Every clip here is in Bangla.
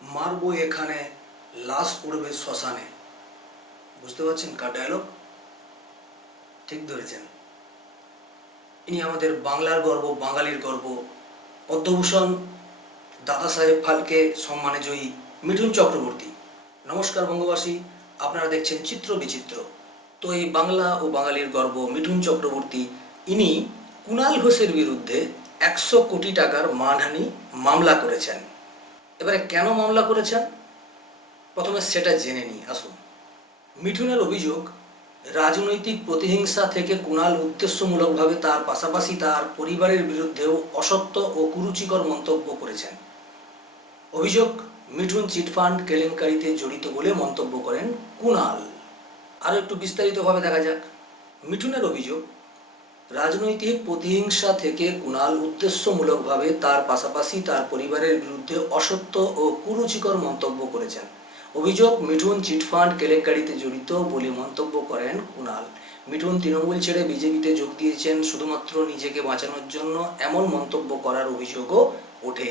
মারবো এখানে, লাশ পড়বে শ্মশানে। বুঝতে পারছেন কার ডায়লগ? ঠিক ধরেছেন, ইনি আমাদের বাংলার গর্ব, বাঙালির গর্ব, পদ্মভূষণ দাদা সাহেব ফালকে সম্মানে জয়ী মিঠুন চক্রবর্তী। নমস্কার বঙ্গবাসী, আপনারা দেখছেন চিত্র বিচিত্র। তো এই বাংলা ও বাঙালির গর্ব মিঠুন চক্রবর্তী, ইনি কুণাল ঘোষের বিরুদ্ধে 100 কোটি টাকার মানহানি মামলা করেছেন। এবারে কেন মামলা করেছেন প্রথমে সেটা জেনে নিই, আসুন। মিঠুনের অভিযোগ, রাজনৈতিক প্রতিহিংসা থেকে কুণাল উদ্দেশ্যমূলকভাবে তার পাশাপাশি তার পরিবারের বিরুদ্ধেও অসত্য ও কুরুচিকর মন্তব্য করেছেন। অভিযোগ, মিঠুন চিটফান্ড কেলেঙ্কারিতে জড়িত বলে মন্তব্য করেন কুণাল। আরও একটু বিস্তারিতভাবে দেখা যাক। মিঠুনের অভিযোগ, রাজনৈতিক প্রতিহিংসা থেকে কুণাল উদ্দেশ্যমূলকভাবে তার পাশাপাশি তার পরিবারের বিরুদ্ধে অসত্য ও কুরুচিকর মন্তব্য করেছেন। অভিযোগ, মিঠুন চিটফান্ড কেলেঙ্কারিতে জড়িত বলে মন্তব্য করেন কুণাল। মিঠুন তৃণমূল ছেড়ে বিজেপিতে যোগ দিয়েছেন শুধুমাত্র নিজেকে বাঁচানোর জন্য, এমন মন্তব্য করার অভিযোগও ওঠে।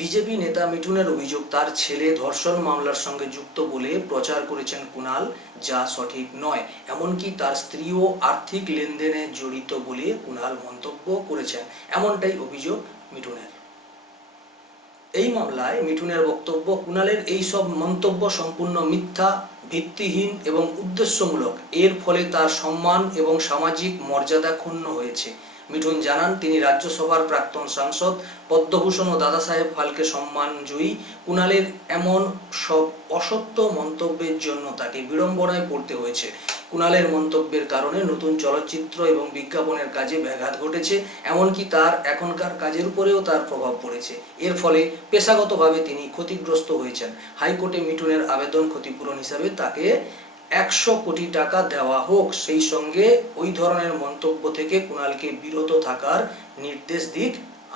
বিজেপি নেতা মিঠুনের অভিযোগ, তার ছেলে ধর্ষণ মামলার সঙ্গে যুক্ত বলে প্রচার করেছেন কুণাল, যা সঠিক নয়। এমনকি তার স্ত্রীও আর্থিক লেনদেনে জড়িত বলে কুণাল মন্তব্য করেছেন, এমনটাই অভিযোগ মিঠুনের। এই মামলায় মিঠুনের বক্তব্য, কুণালের এই সব মন্তব্য সম্পূর্ণ মিথ্যা, ভিত্তিহীন এবং উদ্দেশ্যমূলক। এর ফলে তার সম্মান এবং সামাজিক মর্যাদা ক্ষুণ্ণ হয়েছে। মিঠুন জানান, তিনি রাজ্যসভার প্রাক্তন সাংসদ, পদ্মভূষণ ও দাদা সাহেব ফালকে সম্মানজয়ী। কুণালের এমন সব অসত্য মন্তব্যের জন্য তাকে বিড়ম্বনায় পড়তে হয়েছে। কুণালের মন্তব্যের কারণে নতুন চলচ্চিত্র এবং বিজ্ঞাপনের কাজে ব্যাঘাত ঘটেছে, এমনকি তার এখনকার কাজের উপরেও তার প্রভাব পড়েছে। এর ফলে পেশাগতভাবে তিনি ক্ষতিগ্রস্ত হয়েছেন। হাইকোর্টে মিঠুনের আবেদন, ক্ষতিপূরণ হিসাবে তাকে 100 কোটি টাকা দেওয়া হোক, সেই সঙ্গে ওই ধরনের মন্তব্য থেকে কুণালকে বিরত থাকার নির্দেশ দিক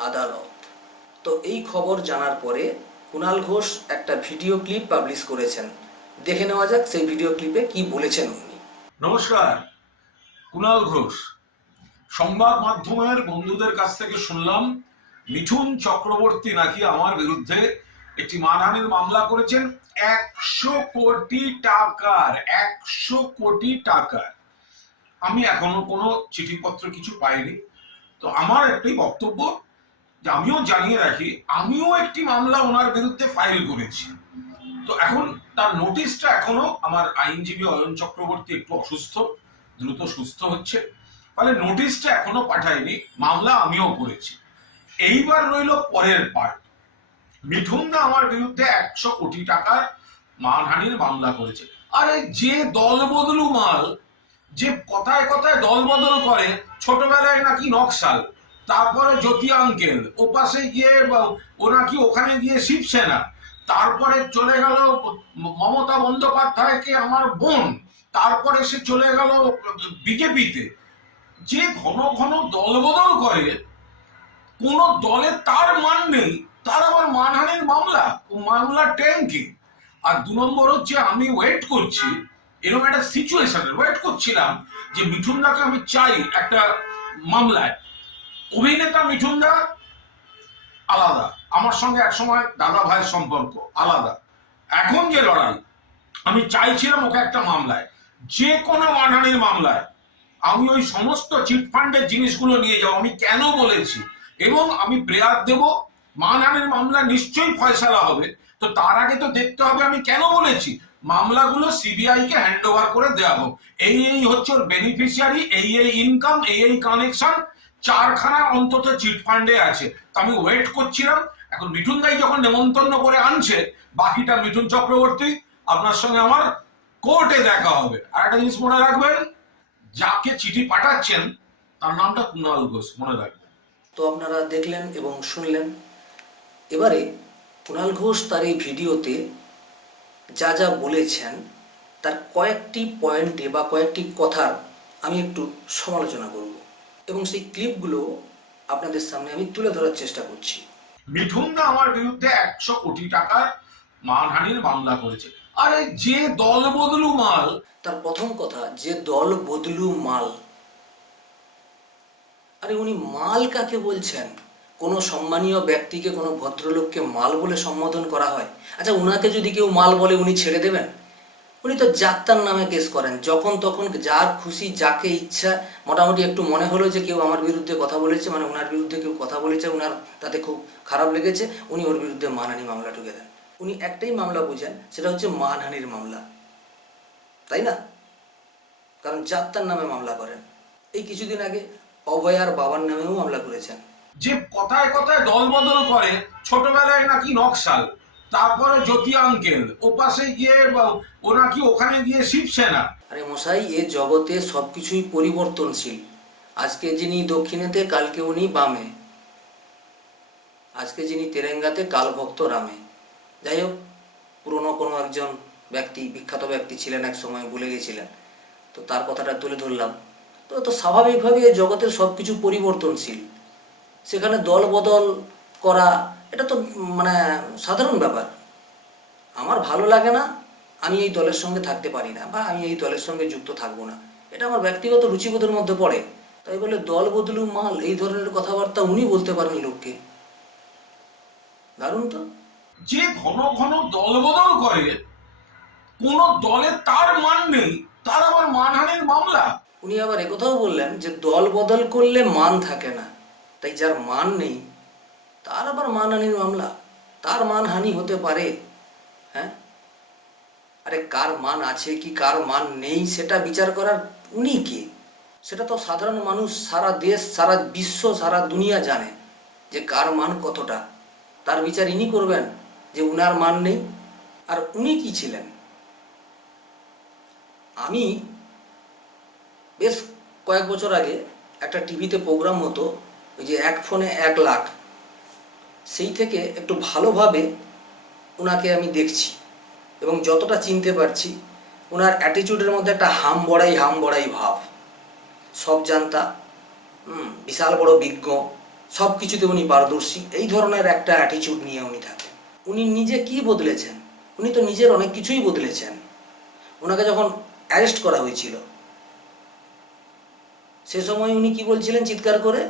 আদালত। তো এই খবর জানার পরে কুণাল ঘোষ একটা ভিডিও ক্লিপ পাবলিশ করেছেন। দেখে নেওয়া যাক সেই ভিডিও ক্লিপে কি বলেছেন উনি। নমস্কার, কুণাল ঘোষ। সংবাদ মাধ্যমের বন্ধুদের কাছ থেকে শুনলাম মিঠুন চক্রবর্তী নাকি আমার বিরুদ্ধে একটি মানহানির মামলা করেছেন 100 কোটি টাকার। 100 কোটি টাকার। আমি এখনো কোনো চিঠিপত্র কিছু পাইনি। তো আমার একটাই বক্তব্য, যে আমিও জানিয়ে রাখি, আমিও একটি মামলা ওনার বিরুদ্ধে ফাইল করেছি। তো এখন তার নোটিশটা এখনো, আমার আইনজীবী অয়ন চক্রবর্তী একটু অসুস্থ, দ্রুত সুস্থ হচ্ছে, ফলে নোটিশটা এখনো পাঠায়নি। মামলা আমিও করেছি। এইবার রইল পরের পার্ট। মিঠুন দা আমার বিরুদ্ধে 100 কোটি টাকার মানহানির মামলা করেছে। আরে যে দল বদলু মাল, যে কথায় কথায় দল বদল করে, ছোটবেলায় নাকি নকশাল, তারপরে জ্যোতি আঙ্কেল, ও পাশে গিয়ে ও নাকি ওখানে গিয়ে শিবসেনা, তারপরে চলে গেল মমতা বন্দ্যোপাধ্যায়কে আমার বোন, তারপরে সে চলে গেল বিজেপিতে। যে ঘন ঘন দল বদল করে, কোন দলে তার মান নেই, তার আবার মানহানির মামলা, ও মামলা ট্যাঙ্কি। আর 2 নম্বর হচ্ছে, আমি ওয়েট করছি, এরকম একটা সিচুয়েশনের ওয়েট করছিলাম যে মিঠুন দাকে আমি চাই একটা মামলায়। অভিনেতা মিঠুন দা আলাদা, আমার সঙ্গে একসময় দাদা ভাইয়ের সম্পর্ক আলাদা। এখন যে লড়াই, আমি চাইছিলাম ওকে একটা মামলায়, যে কোনো মানহানির মামলায়। আমি ওই সমস্ত চিটফান্ডের জিনিসগুলো নিয়ে যাবো, আমি কেন বলেছি, এবং আমি প্রেয়ার দেব, মানহানির মামলা নিশ্চয়ই ফয়সালা হবে। তো তার আগে তো দেখতে হবে আমি কেন বলেছি। মামলাগুলো সিবিআই কে হ্যান্ড ওভার করে দেওয়া হোক। এই হচ্ছে ওর বেনিফিশিয়ারি, এই ইনকাম, এই কানেকশন, 4খানা অন্তত চিটফান্ডে আছে। তো আমি ওয়েট করছিলাম। এখন মিঠুন দাই যখন নেমন্তন্ন করে আনছে, বাকিটা মিঠুন চক্রবর্তী, আপনার সঙ্গে আমার কোর্টে দেখা হবে। আর একটা জিনিস মনে রাখবেন, যাকে চিঠি পাঠাচ্ছেন তার নামটা কুণাল ঘোষ, মনে রাখবেন। তো আপনারা দেখলেন এবং শুনলেন। এবারে কুণাল ঘোষ তার এই ভিডিওতে যা যা বলেছেন, তার কয়েকটি পয়েন্টে বা কয়েকটি কথার আমি একটু সমালোচনা করব এবং সেই ক্লিপগুলো আপনাদের সামনে আমি তুলে ধরার চেষ্টা করছি। মিঠুন দা আমার বিরুদ্ধে 100 কোটি টাকার মানহানির মামলা করেছে। আরে যে দল বদলু মাল। তার প্রথম কথা, যে দল বদলু মাল। আরে উনি মাল কাকে বলছেন? কোনো সম্মানীয় ব্যক্তিকে, কোনো ভদ্রলোককে মাল বলে সম্বোধন করা হয়? আচ্ছা, উনাকে যদি কেউ মাল বলে উনি ছেড়ে দেবেন? উনি তো যাত্রার নামে কেস করেন, যখন তখন যার খুশি যাকে ইচ্ছা। মোটামুটি একটু মনে হলো যে কেউ আমার বিরুদ্ধে কথা বলেছে, মানে ওনার বিরুদ্ধে কেউ কথা বলেছে, ওনার তাতে খুব খারাপ লেগেছে, উনি ওর বিরুদ্ধে মানহানি মামলা ঠুকে দেন। উনি একটাই মামলা বুঝেন, সেটা হচ্ছে মানহানির মামলা, তাই না? কারণ যাত্রার নামে মামলা করেন। এই কিছুদিন আগে অভয়ার বাবার নামেও মামলা করেছেন। যে কথায় কথায় দল বদল করে, ছোটবেলায় নাকি নকশাল, তারপরে জ্যোতি আঙ্কেল, ওপাশে গিয়ে ও নাকি ওখানে গিয়ে শিবসেনা। আরে মশাই, এ জগতে সব কিছুই পরিবর্তনশীল। আজকে যিনি দক্ষিণেতে, কালকে উনি বামে। আজকে যিনি তেরেঙ্গাতে, কাল ভক্ত রামে। যাই হোক, পুরনো কোনো একজন ব্যক্তি, বিখ্যাত ব্যক্তি ছিলেন এক সময়, ভুলে গেছিলেন, তো তার কথাটা তুলে ধরলাম। তো স্বাভাবিকভাবে এই জগতের সব কিছু পরিবর্তনশীল। সেখানে দল বদল করা, এটা তো মানে সাধারণ ব্যাপার। আমার ভালো লাগে না, আমি এই দলের সঙ্গে থাকতে পারি না, বা আমি এই দলের সঙ্গে যুক্ত থাকবো না, এটা আমার ব্যক্তিগত রুচিবোধের মধ্যে পড়ে। তাই বলে দল বদলু মাল, এই ধরনের কথাবার্তা উনি বলতে পারেন লোককে? দারুণ তো। যে ঘন ঘন দল বদল করে, কোন দলে তার মান নেই, তার আবার মানহানির মামলা। উনি আবার একথাও বললেন যে দল বদল করলে মান থাকে না, তাই যার মান নেই তার আবার মানহানির মামলা। তার মানহানি হতে পারে? হ্যাঁ, আরে কার মান আছে কি কার মান নেই সেটা বিচার করার উনি কে? সেটা তো সাধারণ মানুষ, সারা দেশ, সারা বিশ্ব, সারা দুনিয়া জানে যে কার মান কতটা। তার বিচার ইনি করবেন যে উনার মান নেই? আর উনি কি ছিলেন? আমি বেশ কয়েক বছর আগে একটা টিভিতে প্রোগ্রাম হতো, ওই যে এক ফোনে 1 লাখ, সেই থেকে একটু ভালোভাবে ওনাকে আমি দেখছি এবং যতটা চিনতে পারছি, ওনার অ্যাটিটিউডের মধ্যে একটা হাম বড়াই ভাব। সব জানতা, বিশাল বড় বিজ্ঞ, সব কিছুতে উনি পারদর্শী, এই ধরনের একটা অ্যাটিটিউড নিয়ে উনি থাকেন। উনি নিজে কি বদলেছেন? উনি তো নিজের অনেক কিছুই বদলেছেন। ওনাকে যখন অ্যারেস্ট করা হয়েছিল, সে সময় উনি কি বলছিলেন চিৎকার করে?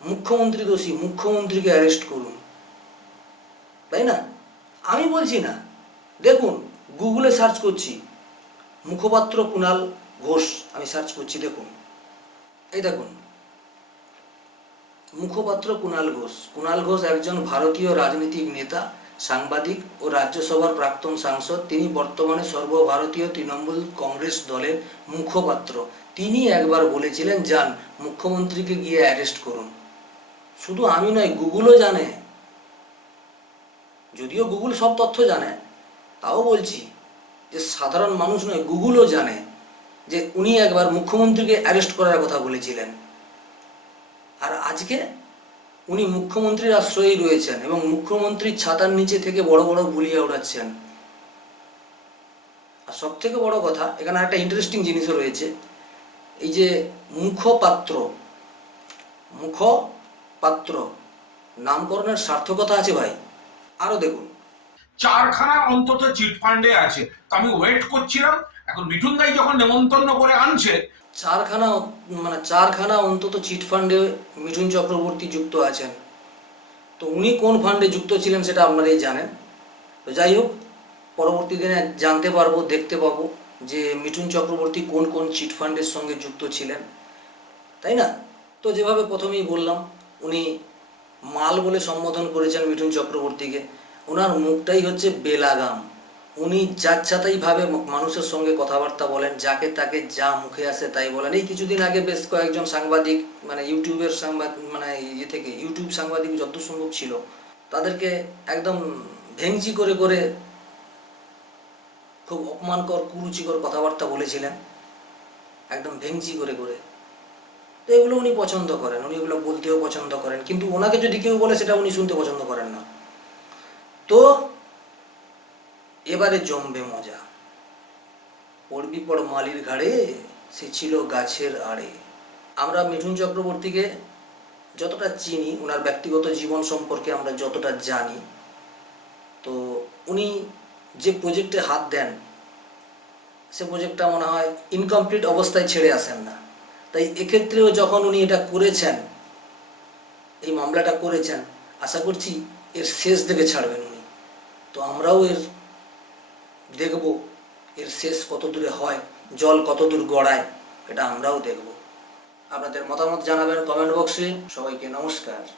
মুখ্যমন্ত্রী দোষী, মুখ্যমন্ত্রীকে অ্যারেস্ট করুন, তাই না? আমি বলছি না, দেখুন, গুগলে সার্চ করছি মুখপাত্র কুণাল ঘোষ, আমি সার্চ করছি, দেখুন, এই দেখুন, মুখপাত্র কুণাল ঘোষ। কুণাল ঘোষ একজন ভারতীয় রাজনৈতিক নেতা, সাংবাদিক ও রাজ্যসভার প্রাক্তন সাংসদ। তিনি বর্তমানে সর্বভারতীয় তৃণমূল কংগ্রেস দলের মুখপাত্র। তিনি একবার বলেছিলেন, যান মুখ্যমন্ত্রীকে গিয়ে অ্যারেস্ট করুন। শুধু আমি নয়, গুগলও জানে। যদিও গুগল সব তথ্য জানে, তাও বলছি যে সাধারণ মানুষ নয়, গুগলও জানে যে উনি একবার মুখ্যমন্ত্রীকে অ্যারেস্ট করার কথা বলেছিলেন। আর আজকে উনি মুখ্যমন্ত্রীর আশ্রয়েই রয়েছেন এবং মুখ্যমন্ত্রীর ছাতার নিচে থেকে বড় বড় বুলিয়া উড়াচ্ছেন। আর সব থেকে বড় কথা, এখানে একটা ইন্টারেস্টিং জিনিসও রয়েছে। এই যে মুখপাত্র, মুখপাত্র নামকরণের সার্থকতা আছে ভাই। আরো দেখুন, 4খানা অন্তত চিটফান্ডে আছে। তো আমি ওয়েট করছিলাম, এখন মিঠুন দাই যখন নেমন্তন্ন করে আনছে। 4খানা অন্তত চিটফান্ডে মিঠুন চক্রবর্তী যুক্ত আছেন। তো উনি কোন ফান্ডে যুক্ত ছিলেন সেটা আপনারাই জানেন। তো যাই হোক, পরবর্তী দিনে জানতে পারবো, দেখতে পাবো যে মিঠুন চক্রবর্তী কোন কোন চিটফান্ডের সঙ্গে যুক্ত ছিলেন, তাই না? তো যেভাবে প্রথমেই বললাম, উনি মাল বলে সম্বোধন করেছেন মিঠুন চক্রবর্তীকে। ওনার মুখটাই হচ্ছে বেলাগাম। উনি যাচ্ছাতাইভাবে মানুষের সঙ্গে কথাবার্তা বলেন, যাকে তাকে যা মুখে আসে তাই বলেন। এই কিছুদিন আগে বেশ কয়েকজন সাংবাদিক, মানে ইউটিউবের সাংবাদিক, মানে থেকে ইউটিউব সাংবাদিক যত সম্ভব ছিল, তাদেরকে একদম ভেংচি করে করে খুব অপমানকর, কুরুচিকর কথাবার্তা বলেছিলেন, একদম ভেংচি করে করে। তো এগুলো উনি পছন্দ করেন, উনি এগুলো বলতেও পছন্দ করেন, কিন্তু ওনাকে যদি কেউ বলে সেটা উনি শুনতে পছন্দ করেন না। তো এবারে জমবে মজা। পড়বি পড় মালির ঘাড়ে, সে ছিল গাছের আড়ে। আমরা মিঠুন চক্রবর্তীকে যতটা চিনি, ওনার ব্যক্তিগত জীবন সম্পর্কে আমরা যতটা জানি, তো উনি যে প্রজেক্টে হাত দেন, সে প্রজেক্টটা মনে হয় ইনকমপ্লিট অবস্থায় ছেড়ে আসেন না। তাই এক্ষেত্রেও যখন উনি এটা করেছেন, এই মামলাটা করেছেন, আশা করছি এর শেষ দেখে ছাড়বেন উনি। তো আমরাও এর দেখব এর শেষ কত দূরে হয়, জল কত দূর গড়ায়, এটা আমরাও দেখব। আপনাদের মতামত জানাবেন কমেন্ট বক্সে। সবাইকে নমস্কার।